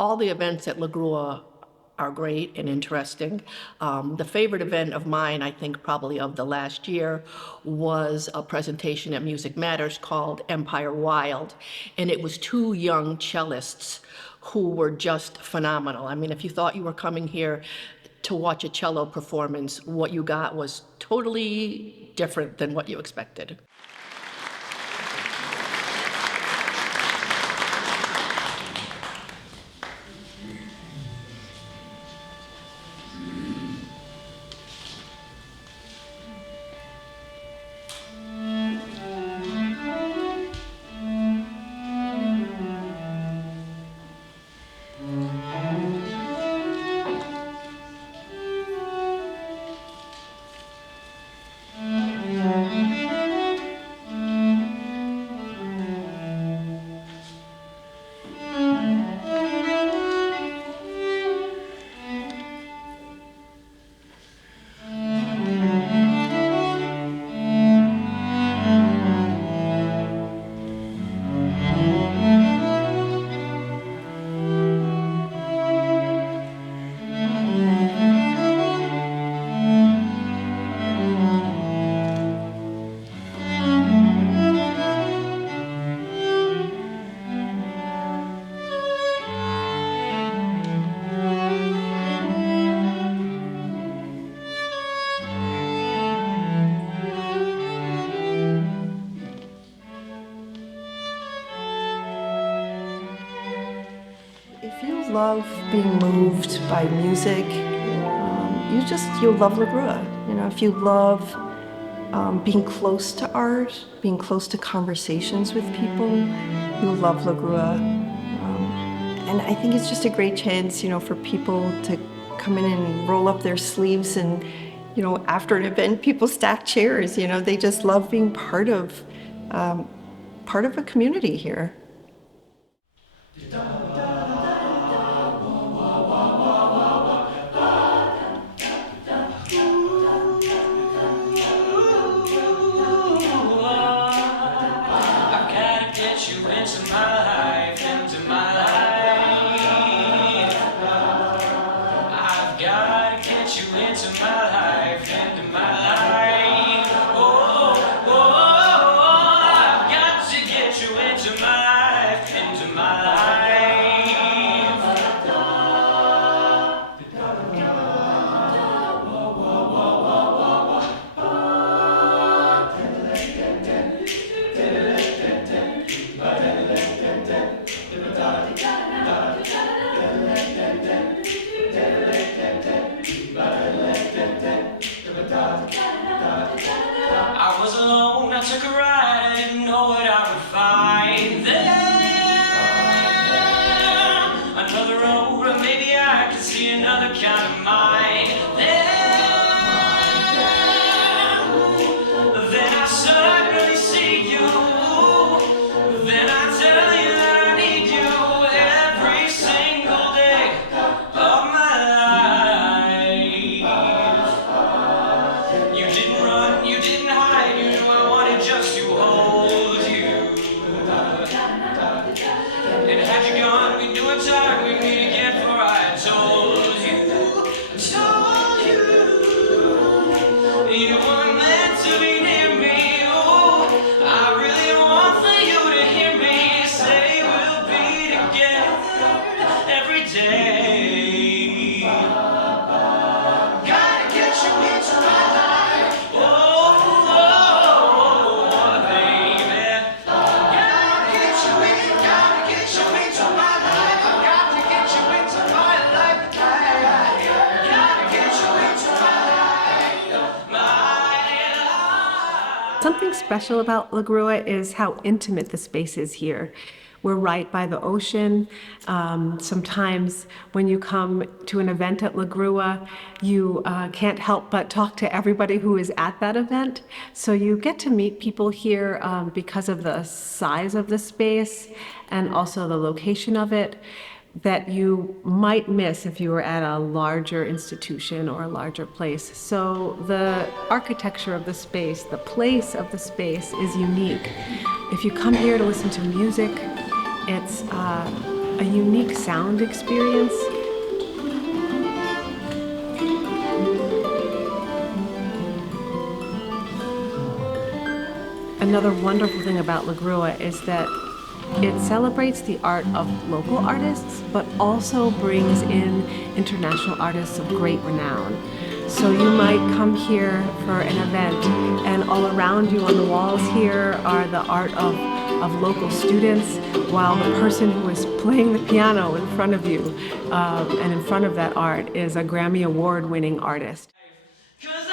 All the events at La Grua are great and interesting. The favorite event of mine, I think probably of the last year, was a presentation at Music Matters called Empire Wild. And it was two young cellists who were just phenomenal. I mean, if you thought you were coming here to watch a cello performance, what you got was totally different than what you expected. If you love being moved by music, you'll love La Grua. You know, if you love being close to art, being close to conversations with people, you'll love La Grua. And I think it's just a great chance, for people to come in and roll up their sleeves and, after an event, people stack chairs. They just love being part of a community here. I was alone, I took a ride, I didn't know what I would find there. Another road, or maybe I could see another kind of mind there. Then I suddenly see you, then I tell you that I need you every single day of my life. You didn't run, you didn't hide, you knew I wanted just to hold you. And had you gone, we'd do a time we'd meet again, for I told you, you weren't meant to be near me. Oh, I really want for you to hear me say we'll be together every day. Gotta get you into my life. Oh, baby. Gotta get you into my life. I got to get you into my life. Gotta get you into my life. Something special about La Grua is how intimate the space is here. We're right by the ocean. Sometimes when you come to an event at La Grua, you can't help but talk to everybody who is at that event. So you get to meet people here because of the size of the space and also the location of it, that you might miss if you were at a larger institution or a larger place. So the architecture of the space, the place of the space is unique. If you come here to listen to music, it's a unique sound experience. Another wonderful thing about La Grua is that it celebrates the art of local artists, but also brings in international artists of great renown. So you might come here for an event, and all around you on the walls here are the art of local students, while the person who is playing the piano in front of you and in front of that art is a Grammy Award-winning artist. 'Cause